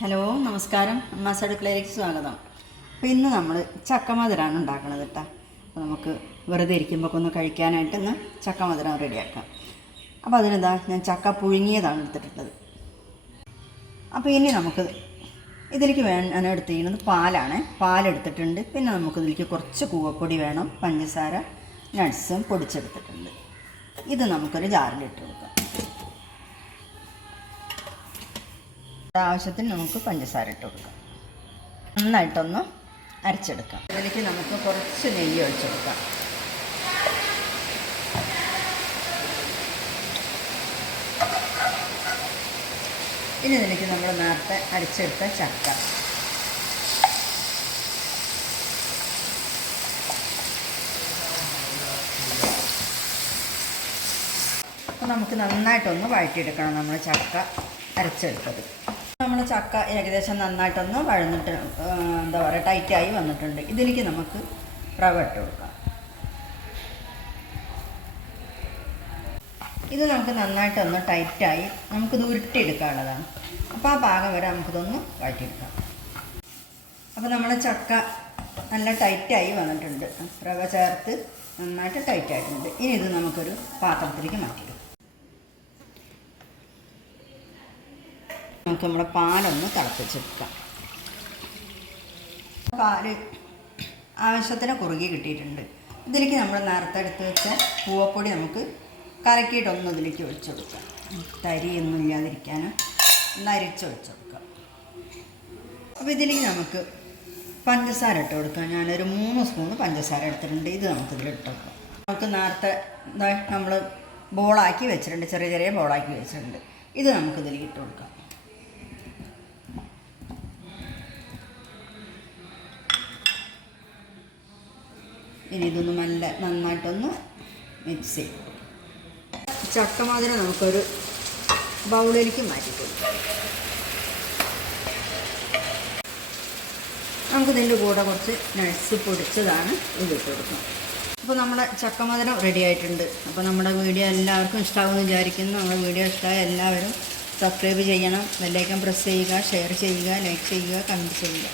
Hello നമസ്കാരം. അമ്മാസ് അടുക്കളയിലേക്ക് സ്വാഗതം. അപ്പോൾ ഇന്ന് നമ്മൾ ചക്കമധുരമാണ് ഉണ്ടാക്കുന്നത് കേട്ടോ അപ്പോൾ നമുക്ക് വെറുതെ ഇരിക്കുമ്പോൾ ഒന്ന് കഴിക്കാനായിട്ട് ഇന്ന് ചക്കമധുരം റെഡിയാക്കാം. അപ്പോൾ അതിനെന്താ ഞാൻ ചക്ക പുഴുങ്ങിയതാണ് എടുത്തിട്ടുള്ളത്. അപ്പോൾ ഇനി നമുക്ക് ഇതിലേക്ക് വേണം എടുത്തിരിക്കുന്നത് പാലാണ്. പാലെടുത്തിട്ടുണ്ട് പിന്നെ നമുക്ക് ഇതിലേക്ക് കുറച്ച് കൂവപ്പൊടി വേണം പഞ്ചസാര നട്ട്സും പൊടിച്ചെടുത്തിട്ടുണ്ട്. ഇത് നമുക്കൊരു ജാറിലിട്ട് കൊടുക്കാം. ആവശ്യത്തിന് നമുക്ക് പഞ്ചസാര ഇട്ട് കൊടുക്കാം. നന്നായിട്ടൊന്ന് അരച്ചെടുക്കാം. അതിലേക്ക് നമുക്ക് കുറച്ച് നെയ്യ് ഒഴിച്ചു കൊടുക്കാം. ഇനി ഇതിലേക്ക് നമ്മൾ നേരത്തെ അരച്ചെടുത്ത ചക്ക. നമുക്ക് നന്നായിട്ടൊന്ന് വഴറ്റിയെടുക്കണം നമ്മൾ ചക്ക അരച്ചെടുത്തത്. നമ്മൾ ചക്ക ഏകദേശം നന്നായിട്ടൊന്ന് വഴന്നിട്ട് എന്താ പറയുക ടൈറ്റായി വന്നിട്ടുണ്ട്. ഇതിലേക്ക് നമുക്ക് റവ ഇട്ട് കൊടുക്കാം. ഇത് നമുക്ക് നന്നായിട്ടൊന്ന് ടൈറ്റായി നമുക്കിത് ഉരുട്ടിയെടുക്കാനുള്ളതാണ്. അപ്പോൾ ആ ഭാഗം വരെ നമുക്കിതൊന്ന് വഴറ്റിയെടുക്കാം. അപ്പോൾ നമ്മുടെ ചക്ക നല്ല ടൈറ്റായി വന്നിട്ടുണ്ട്. റവ ചേർത്ത് നന്നായിട്ട് ടൈറ്റായിട്ടുണ്ട് ഇനി ഇത് നമുക്കൊരു പാത്രത്തിലേക്ക് മാറ്റിയിടും നമുക്ക് നമ്മുടെ പാലൊന്ന് തിളപ്പിച്ചെടുക്കാം. പാൽ ആവശ്യത്തിന് കുറുകി കിട്ടിയിട്ടുണ്ട്. ഇതിലേക്ക് നമ്മൾ നേരത്തെ എടുത്ത് വെച്ച പൂവപ്പൊടി നമുക്ക് കലക്കിയിട്ടൊന്ന് ഇതിലേക്ക് ഒഴിച്ചു കൊടുക്കാം. തരിയൊന്നും ഇല്ലാതിരിക്കാൻ ഒന്ന് അരിച്ച് ഒഴിച്ചു കൊടുക്കാം. അപ്പോൾ ഇതിലേക്ക് നമുക്ക് പഞ്ചസാര ഇട്ട് കൊടുക്കാം. ഞാനൊരു മൂന്ന് സ്പൂണ് പഞ്ചസാര എടുത്തിട്ടുണ്ട്. ഇത് നമുക്കിതിൽ ഇട്ട് നമുക്ക് നേരത്തെ നമ്മൾ ബോളാക്കി വെച്ചിട്ടുണ്ട്. ചെറിയ ചെറിയ ബോളാക്കി വെച്ചിട്ടുണ്ട്. ഇത് നമുക്കിതിലേക്ക് ഇട്ട് കൊടുക്കാം. ഇനി ഇതൊന്ന് നല്ല നന്നായിട്ടൊന്ന് മിക്സ് ചെയ്യും. ചക്കമാതിരം നമുക്കൊരു ബൗളിലേക്ക് മാറ്റി നമുക്ക് ഇതിന്റെ കൂടെ കുറച്ച് നഴ്സ് പൊടിച്ചതാണ് ഇതിട്ട് കൊടുക്കാം. അപ്പോൾ നമ്മുടെ ചക്കമധുരം റെഡി ആയിട്ടുണ്ട്. അപ്പോൾ നമ്മുടെ വീഡിയോ എല്ലാവർക്കും ഇഷ്ടമാകുമെന്ന് വിചാരിക്കുന്നു. നമ്മുടെ വീഡിയോ ഇഷ്ടമായ എല്ലാവരും സബ്സ്ക്രൈബ് ചെയ്യണം. ബെല്ലൈക്കൻ പ്രസ് ചെയ്യുക ഷെയർ ചെയ്യുക ലൈക്ക് ചെയ്യുക കമന്റ് ചെയ്യുക.